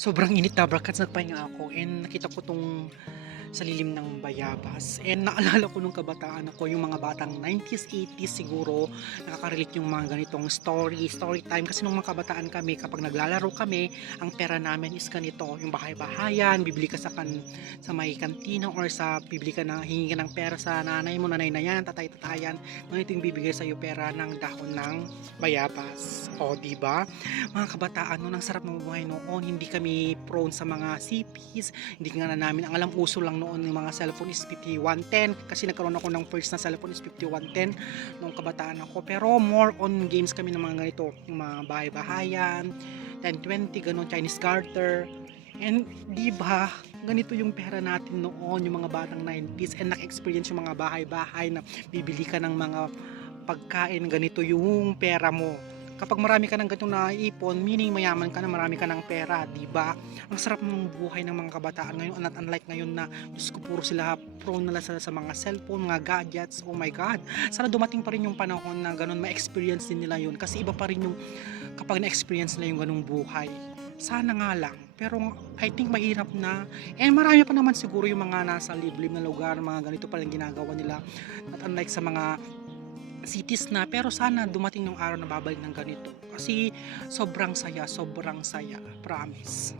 Sobrang init na Dabrakat, nagpahinga ako and nakita ko 'tong sa lilim ng bayabas and naalala ko nung kabataan ako, yung mga batang 90s, 80s siguro nakaka-relate yung mga ganitong story time kasi nung mga kabataan kami kapag naglalaro kami, ang pera namin is ganito, yung bahay-bahayan, bibili ka sa may kantina or sa bibili ka na hingi ka ng pera sa nanay mo, nanay na yan, tatay-tatayan, ganito yung bibigay sa iyo pera ng dahon ng bayabas. O, di ba? Mga kabataan noon, ang sarap ng buhay noon, hindi kami prone sa mga CPs, hindi nga na namin ang alam, uso lang noon yung mga cellphone is 5110 kasi nagkaroon ako ng first na cellphone is 5110 nung kabataan ako, pero more on games kami ng mga ganito, yung mga bahay-bahayan, 1020 ganun, Chinese garter. And di ba ganito yung pera natin noon, yung mga batang 90s, and naka-experience yung mga bahay-bahay na bibili ka ng mga pagkain, ganito yung pera mo. Kapag marami ka ng ganitong naiipon, meaning mayaman ka na, marami ka ng pera, di ba? Ang sarap ng buhay ng mga kabataan ngayon, at unlike ngayon na, Diyos ko, puro sila prone na sila sa mga cellphone, mga gadgets, oh my God. Sana dumating pa rin yung panahon na ganun, ma-experience din nila yun. Kasi iba pa rin yung kapag na-experience nila yung ganung buhay. Sana nga lang. Pero I think mahirap na. And marami pa naman siguro yung mga nasa liblib na lugar, mga ganito pa lang ginagawa nila. At unlike sa mga cities na, pero sana dumating yung araw na babalik ng ganito kasi sobrang saya, promise.